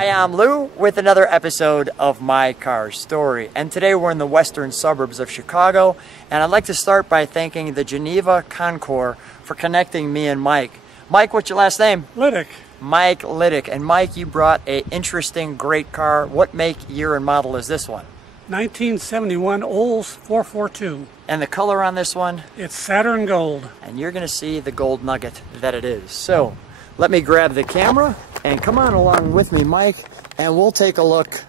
Hi, I'm Lou with another episode of My Car Story, and today we're in the western suburbs of Chicago, and I'd like to start by thanking the Geneva Concours for connecting me and Mike. Mike, what's your last name? Liddick. Mike Liddick. And Mike, you brought an interesting, great car. What make, year, and model is this one? 1971 Olds 442. And the color on this one? It's Saturn Gold. And you're going to see the gold nugget that it is. So, let me grab the camera and come on along with me, Mike, and we'll take a look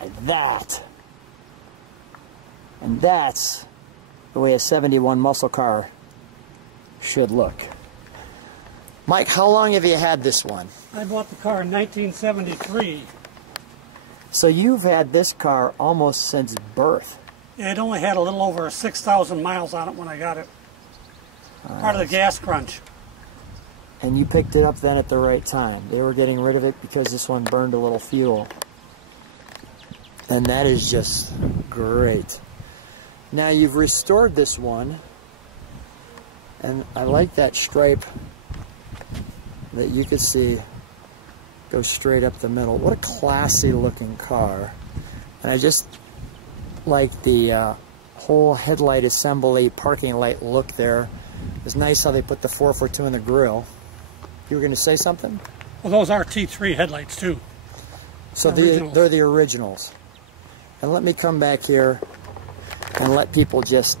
at that. And that's the way a 71 muscle car should look. Mike, how long have you had this one? I bought the car in 1973. So you've had this car almost since birth. Yeah, it only had a little over 6,000 miles on it when I got it. Part of the gas crunch. And you picked it up then at the right time. They were getting rid of it because this one burned a little fuel. And that is just great. Now you've restored this one, and I like that stripe that you can see go straight up the middle. What a classy looking car. And I just like the whole headlight assembly parking light look there. It's nice how they put the 442 in the grille. You were going to say something? Well, those are T3 headlights too. So they're the originals. And let me come back here and let people just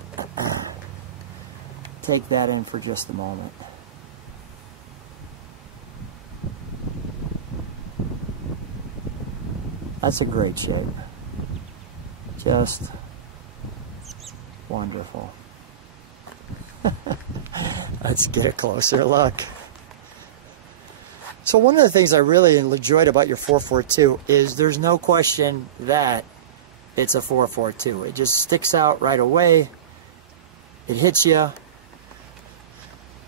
take that in for just a moment. That's a great shape. Just wonderful. Let's get a closer look. So one of the things I really enjoyed about your 442 is there's no question that it's a 442. It just sticks out right away. It hits you.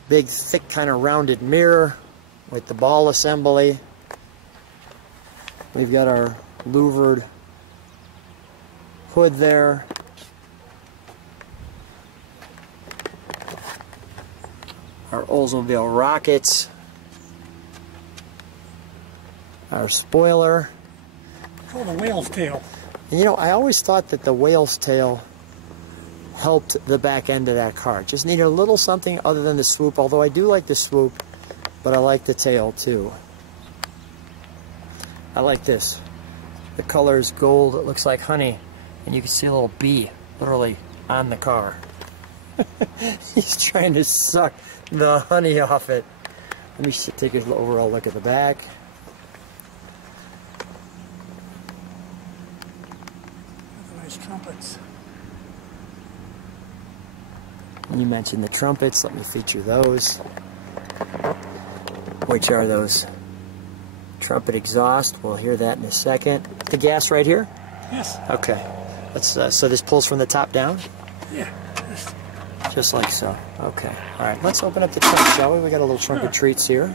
Big, thick, kind of rounded mirror with the ball assembly. We've got our louvered hood there. Our Oldsmobile rockets. Our spoiler. Oh, the whale's tail. And you know, I always thought that the whale's tail helped the back end of that car. Just needed a little something other than the swoop, although I do like the swoop, but I like the tail too. I like this. The color is gold, it looks like honey, and you can see a little bee literally on the car. He's trying to suck the honey off it. Let me take an overall look at the back. Nice trumpets. You mentioned the trumpets. Let me feature those. Which are those? Trumpet exhaust. We'll hear that in a second. The gas right here? Yes. Okay. Let's. So this pulls from the top down? Yeah. Just like so. Okay. All right. Let's open up the trunk, shall we? We got a little trunk of treats here.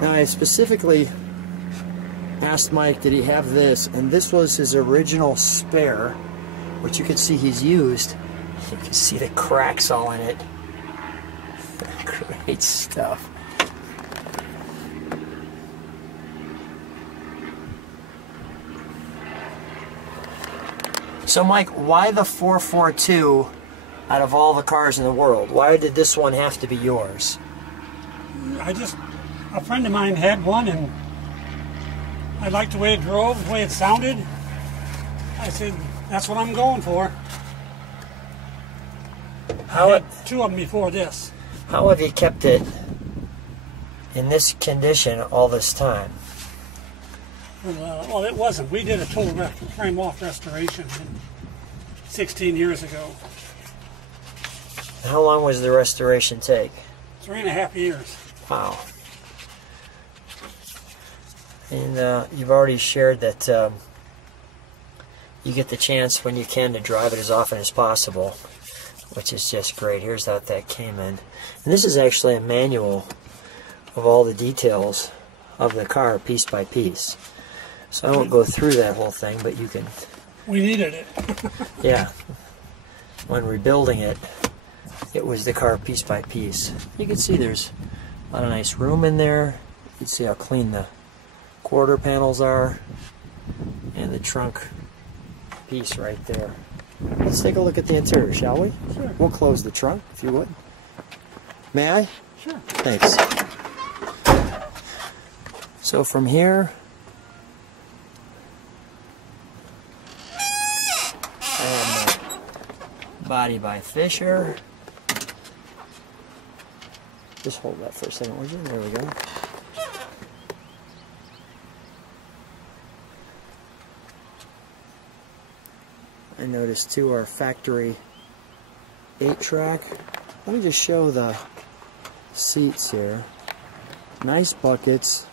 Now I specifically asked Mike, did he have this? And this was his original spare, which you can see he's used. You can see the cracks all in it. Great stuff. So Mike, why the 442 out of all the cars in the world? Why did this one have to be yours? A friend of mine had one and I liked the way it drove, the way it sounded. I said, that's what I'm going for. I had two of them before this. How have you kept it in this condition all this time? Well, it wasn't. We did a total frame-off restoration 16 years ago. How long was the restoration take? 3.5 years. Wow. And you've already shared that you get the chance when you can to drive it as often as possible, which is just great. Here's how that came in. And this is actually a manual of all the details of the car piece by piece. So I won't go through that whole thing, but you can... We needed it. Yeah. When rebuilding it, it was the car piece by piece. You can see there's A lot of nice room in there. You can see how clean the quarter panels are. And the trunk piece right there. Let's take a look at the interior, shall we? Sure. We'll close the trunk, if you would. May I? Sure. Thanks. So from here, and body by Fisher. Just hold that for a second, would you? There we go. I noticed too our factory 8-track. Let me just show the seats here. Nice buckets.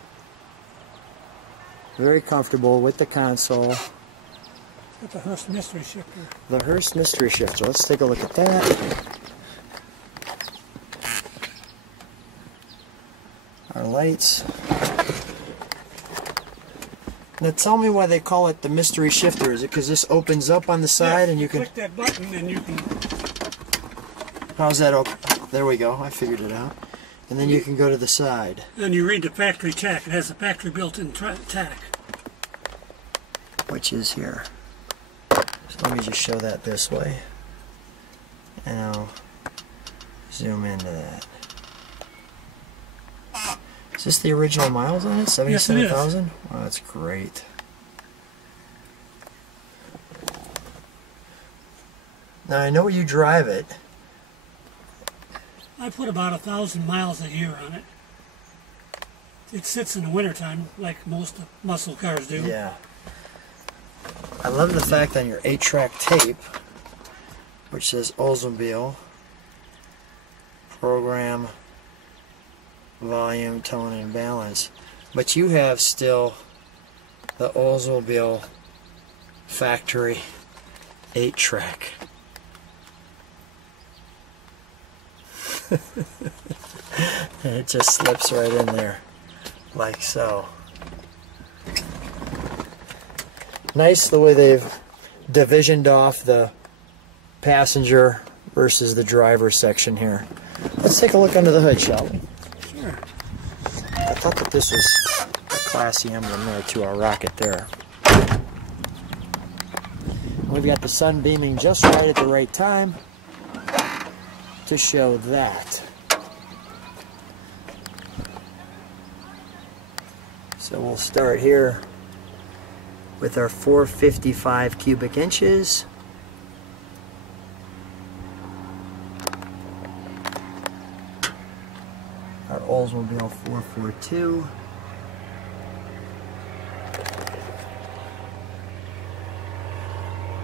Very comfortable with the console. With the Hearst mystery shifter. The Hearst mystery shifter. Let's take a look at that. Our lights. Now tell me why they call it the mystery shifter. Is it because this opens up on the side, yes, and you can click that button and you can... How's that open? There we go. I figured it out. And then you can go to the side. And you read the factory tag. It has a factory built-in tag. Which is here. So let me just show that this way. And I'll zoom into that. Is this the original miles on it? 77,000? Yes, Wow, that's great. Now I know you drive it. I put about 1,000 miles a year on it. It sits in the wintertime, like most muscle cars do. Yeah. I love the fact on your 8-track tape, which says Oldsmobile, program, volume, tone, and balance. But you have still the Oldsmobile factory 8-track. And it just slips right in there, like so. Nice the way they've divisioned off the passenger versus the driver section here. Let's take a look under the hood, shall we? Sure. I thought that this was a classy emblem there to our rocket there. We've got the sun beaming just right at the right time to show that. So we'll start here with our 455 cubic inches. Our Oldsmobile 442.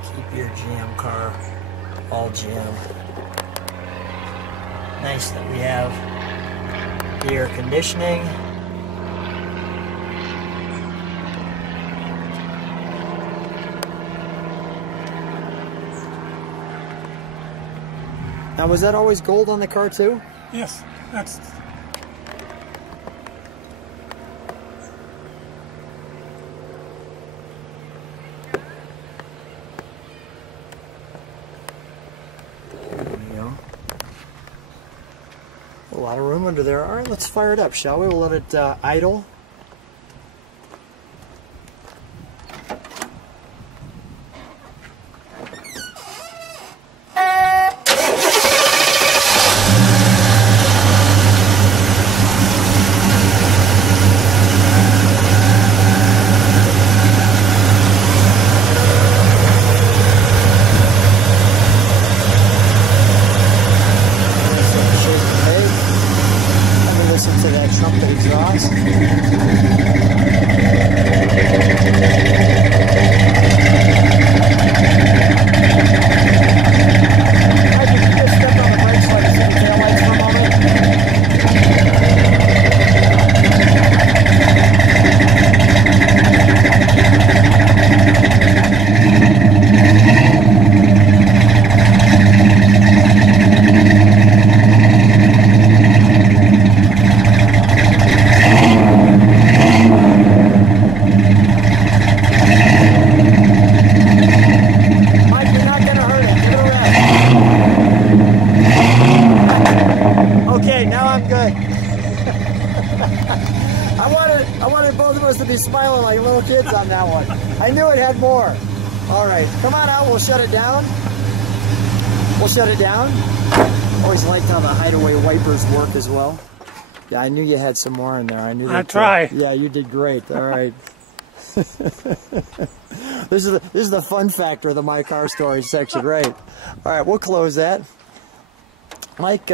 Keep your jam car all jam. Nice that we have the air conditioning. Now, was that always gold on the car too? Yes, that's... There we go. A lot of room under there. All right, let's fire it up, shall we? We'll let it idle. Listen to that trumpet exhaust. smiling like little kids on that one. I knew it had more. All right, come on out. We'll shut it down. We'll shut it down. Always liked how the hideaway wipers work as well. Yeah, I knew you had some more in there. I knew. I try. Yeah, you did great. All right. This is the fun factor of the My Car Stories section, right? All right, we'll close that. Mike,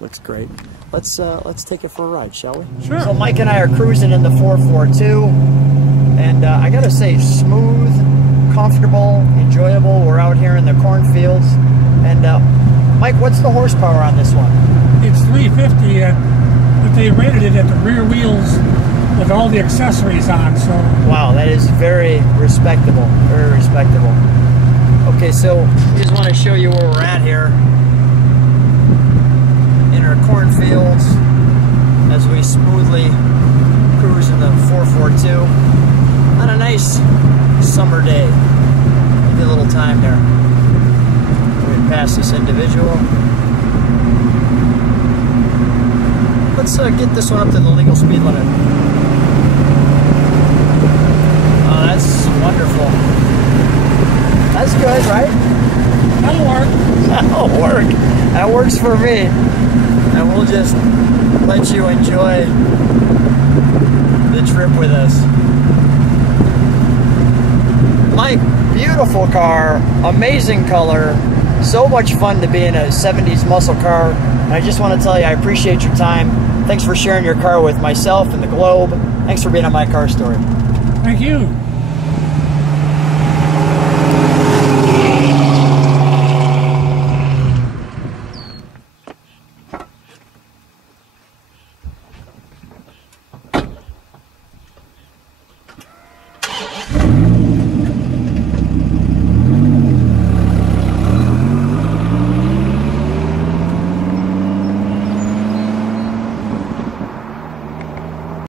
looks great. Let's take it for a ride, shall we? Sure. So Mike and I are cruising in the 442, and I gotta say, smooth, comfortable, enjoyable. We're out here in the cornfields, and Mike, what's the horsepower on this one? It's 350, but they rated it at the rear wheels with all the accessories on. So wow, that is very respectable. Very respectable. Okay, so we just want to show you where we're at here in our cornfields as we smoothly cruise in the 442 on a nice summer day. Maybe a little time there. We pass this individual. Let's get this one up to the legal speed limit. Oh, that's wonderful. That's good, right? that'll work. That'll work. That works for me. And we'll just let you enjoy the trip with us. Mike, beautiful car, amazing color, so much fun to be in a 70s muscle car. And I just want to tell you, I appreciate your time. Thanks for sharing your car with myself and the Globe. Thanks for being on My Car Story. Thank you.